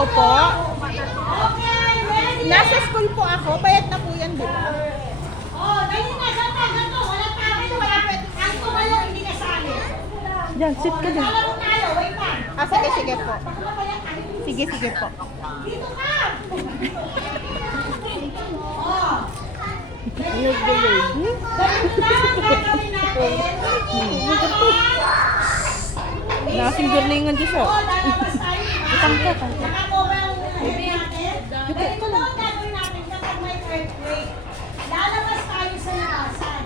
daw po. Okay, ready? Nasa school po ako. Bayad na po yan, di ba? Oh, dali na, ganto. Wala tayo, wala pwede. Ang tumayo, hindi kasali. Diyan, sit ka dyan. Alam mo tayo, wait lang. Ah, sige po. Baka mamaya tayo. Sige po. Dito ka! Oh, Nag-delay. ganito na ang gagawin natin. Nasing girlingan dyan siya. Oh, lalabas tayo. Itang ka, tang ka. Nakakover ang heavy natin. Ganito ang gagawin natin kapag may earthquake. Lalabas tayo sa labasan.